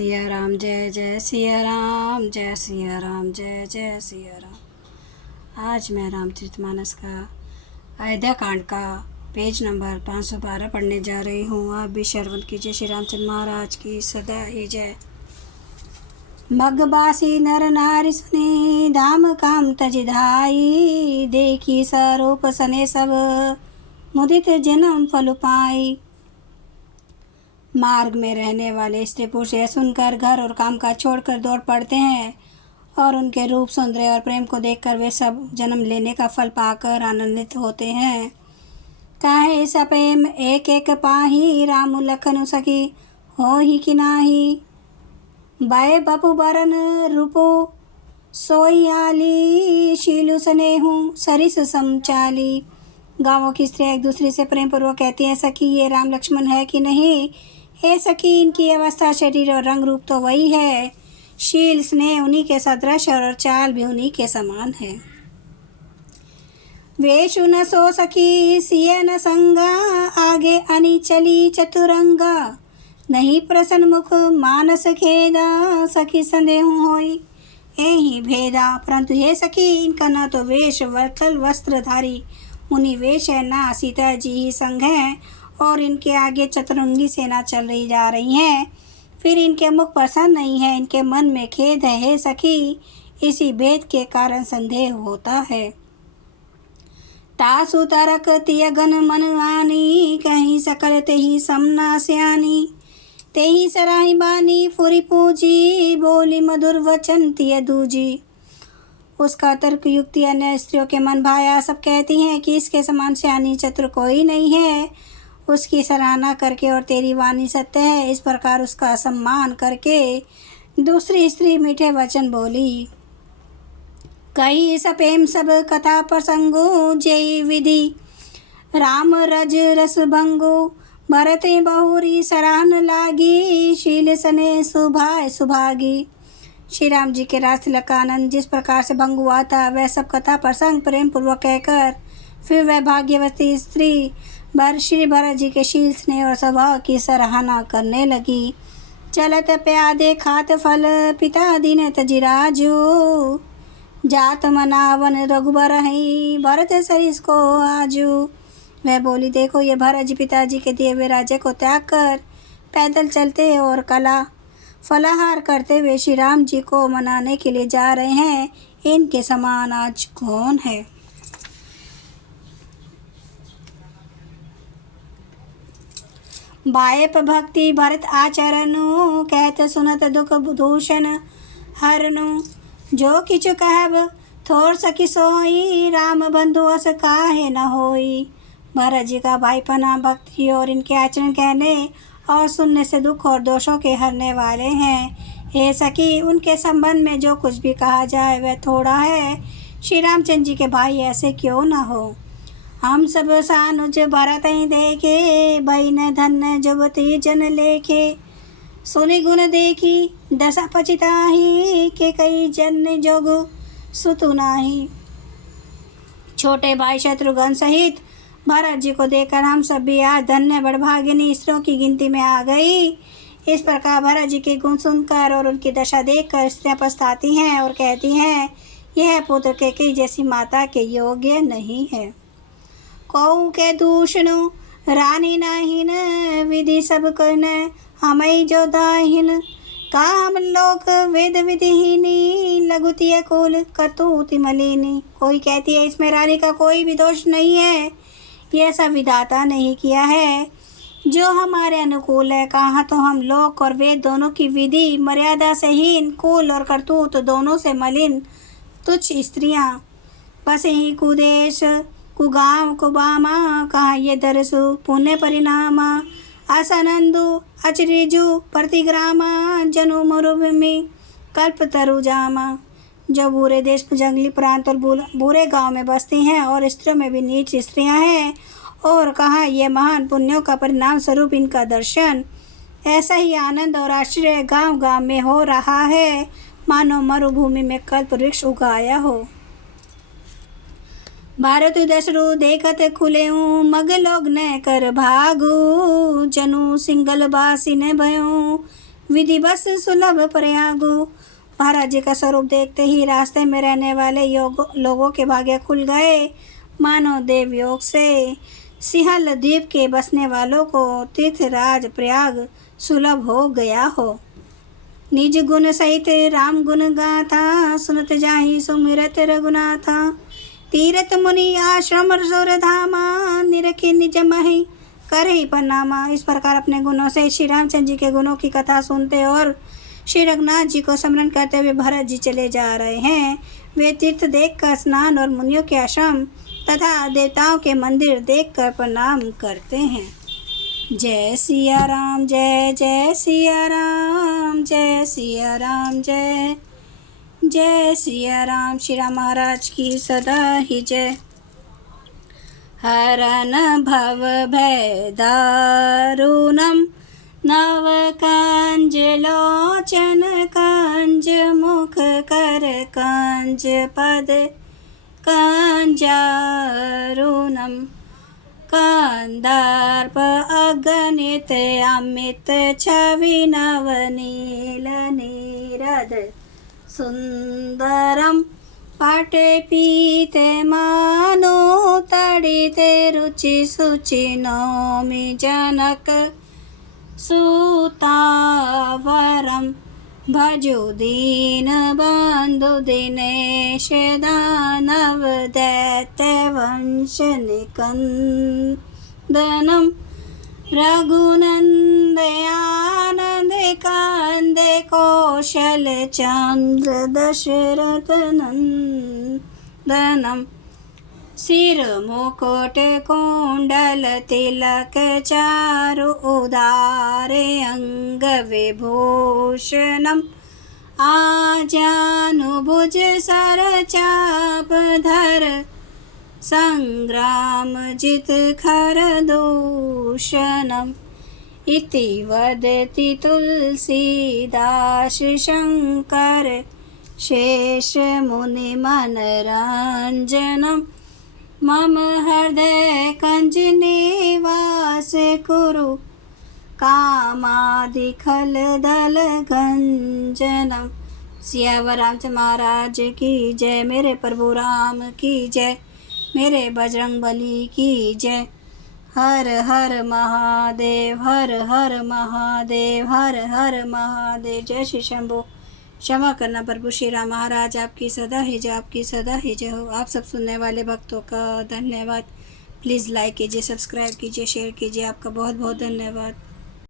सिया राम जय जय सिया राम, जय सिया राम जय जय सिया राम। आज मैं रामचरितमानस का अयोध्या कांड का पेज नंबर 512 पढ़ने जा रही हूँ। आप भी श्रवण कीजिए। श्री रामचंद्र महाराज की सदा ही जय। मगबासी नर नारी सुनी, धाम काम तज धाई, देखी स्वरूप सने सब, मुदित जन्म फल पाई। मार्ग में रहने वाले स्त्री पुरुष यह सुनकर घर और काम काज छोड़कर दौड़ पड़ते हैं और उनके रूप सौंदर्य और प्रेम को देखकर वे सब जन्म लेने का फल पाकर आनंदित होते हैं। काहे सपेम एक एक पाही, राम लखन सखी हो ही कि नाही। बाय बपु बरन रूपो सोयाली, शीलु स्नेहु सरिस समचाली। गाँवों की स्त्रियाँ एक दूसरे से प्रेम पूर्वक कहती हैं, सखी ये राम लक्ष्मण है कि नहीं। हे सखी, इनकी अवस्था शरीर और रंग रूप तो वही है, शील स्नेह उन्हीं के सदृश और चाल भी उन्हीं के समान है। वेशु न सो सखी सिय न संगा, आगे अनि चली चतुरंगा। नहीं प्रसन्न मुख मानस खेदा, सखी संदेह होई यही भेदा। परंतु हे सखी, इनका न तो वेश वत्सल वस्त्रधारी मुनि वेश है, ना सीता जी ही संग है, और इनके आगे चतुरंगी सेना चल रही जा रही हैं। फिर इनके मुख प्रसन्न नहीं है, इनके मन में खेद है। हे सखी, इसी भेद के कारण संदेह होता है। तासु तरक तियगन मन आनी, कहीं सकल तेही समना स्यानी। तेही सराही बानी फुरी पूजी, बोली मधुर वचन तिय दूजी। उसका तर्क युक्ति अन्य स्त्रियों के मन भाया। सब कहती हैं कि इसके समान सियानी चतुर कोई नहीं है। उसकी सराहना करके और तेरी वाणी सत्य है, इस प्रकार उसका सम्मान करके दूसरी स्त्री मीठे वचन बोली। कई सपेम सब कथा प्रसंगो, जय विधि राम रज रस भंगो। भरत बहुरी सराहन लागी, शील सने सुभाय सुभागी। श्री राम जी के रास तिलक का आनंद जिस प्रकार से भंग हुआ था, वह सब कथा प्रसंग प्रेम पूर्वक कहकर फिर वह भाग्यवती स्त्री श्री भरत जी के शील स्नेह और स्वभाव की सराहना करने लगी। चलत प्यादे खात फल, पिता दीन तजिराजू। जात मनावन रघुबर हई, भरत सरिस को आजू। वह बोली, देखो ये भरत जी पिताजी के दिए हुए राज्य को त्याग कर पैदल चलते और कला फलाहार करते हुए श्री राम जी को मनाने के लिए जा रहे हैं। इनके समान आज कौन है। बायप भक्ति भरत आचरणु, कहत सुनत दुख दूषण हरनु। जो किछु कहब थोर सखी सोई, राम बंधु अस काहे न होई। भरत जी का भाईपना भक्ति और इनके आचरण कहने और सुनने से दुख और दोषों के हरने वाले हैं। हे सखी, उनके संबंध में जो कुछ भी कहा जाए वह थोड़ा है। श्री रामचंद्र जी के भाई ऐसे क्यों न हो। हम सब सानुज भरत ही देखे, बहिन धन जुबती जन लेखे। सुनि गुण देखी दशा पचिताही, के कई जन जोग सुतु नाही। छोटे भाई शत्रुघ्न सहित भरत जी को देखकर हम सब भी आज धन्य बड़भागिनी स्त्रियों की गिनती में आ गई। इस प्रकार भरत जी के गुण सुनकर और उनकी दशा देखकर स्त्रियां पछताती हैं और कहती हैं, यह पुत्र के कई जैसी माता के योग्य नहीं है। कौ के दूषणु रानी नाहिन, विधि सब कन हमई जो दाहिन। का हम लोग वेद विधिहीनी, लघुतिय कुल कतुति मलिनी। कोई कहती है इसमें रानी का कोई भी दोष नहीं है, यह सब विधाता नहीं किया है जो हमारे अनुकूल है। कहाँ तो हम लोक और वेद दोनों की विधि मर्यादा से हीन, कुल और करतूत दोनों से मलिन तुच्छ स्त्रियां। बस ही कुदेश कुगाम कुबामा, कहाँ ये दरसु पुण्य परिणामा। असनंदु अचरिजु प्रतिग्रामा, जनु मरुभूमि कल्प तरुजामा। जो बुरे देश जंगली प्रांत और बुरे गांव में बसती हैं और स्त्रियों में भी नीच स्त्रियां हैं, और कहाँ ये महान पुण्यों का परिणाम स्वरूप इनका दर्शन। ऐसा ही आनंद और आश्चर्य गांव गांव में हो रहा है, मानो मरुभूमि में कल्प वृक्ष उगाया हो। भारत दशरु देखत खुलेऊ, मग लोग न कर भागू। जनु सिंगल बासी न भयऊ, विधि बस सुलभ प्रयागु। महाराज जी का स्वरूप देखते ही रास्ते में रहने वाले लोगों के भाग्य खुल गए, मानो देव योग से सिंहल द्वीप के बसने वालों को तीर्थराज प्रयाग सुलभ हो गया हो। निज गुण सहित राम गुण गाथा, सुनत जाहि सुमिरत रघुनाथा। तीरथ मुनि आश्रम रसोर धामा, निरखी निज महि करहि प्रणामा। इस प्रकार अपने गुणों से श्री रामचंद्र जी के गुणों की कथा सुनते और श्री रघुनाथ जी को स्मरण करते हुए भरत जी चले जा रहे हैं। वे तीर्थ देखकर स्नान और मुनियों के आश्रम तथा देवताओं के मंदिर देखकर प्रणाम करते हैं। जय सिया राम, जय जय सिया राम, जय सिया राम, जय जय सिया राम। श्री राम महाराज की सदा ही जय। हरन भव भय दारुणम, नव कंज लोचन कंज मुख कर कंज पद कंजारुणम। कंदर्प अगणित अमित छवि नवनील नीरद सुंदरम। पटे पीते मानो तड़िते रुचि सुचि नौमि जनक सुतावरम। भजो दीन बंधु दिनेश दानव दैत्य वंश निकंदनम। रघुनंद आनंद कांद कौशल चंद्र दशरथ नंदनम। सिर मुकुट कुंडल तिलक चारु उदारे अंग विभूषणम। आजानुभुज सर चाप धर संग्राम जित खर दूषणम। इति वदति तुलसीदास शंकर शेष मुनि मनरंजनम। मम हृदय कंज निवास कुरु कामादिखल दल गंजनम। सियावर रामचंद्र महाराज की जय। मेरे प्रभु राम की जय। मेरे बजरंग बली की जय। हर हर महादेव, हर हर महादेव, हर हर महादेव। जय श्री शंभो। क्षमा करना प्रभु श्री राम महाराज आपकी सदा ही जय, आपकी सदा ही जय हो। आप सब सुनने वाले भक्तों का धन्यवाद। प्लीज़ लाइक कीजिए, सब्सक्राइब कीजिए, शेयर कीजिए। आपका बहुत बहुत धन्यवाद।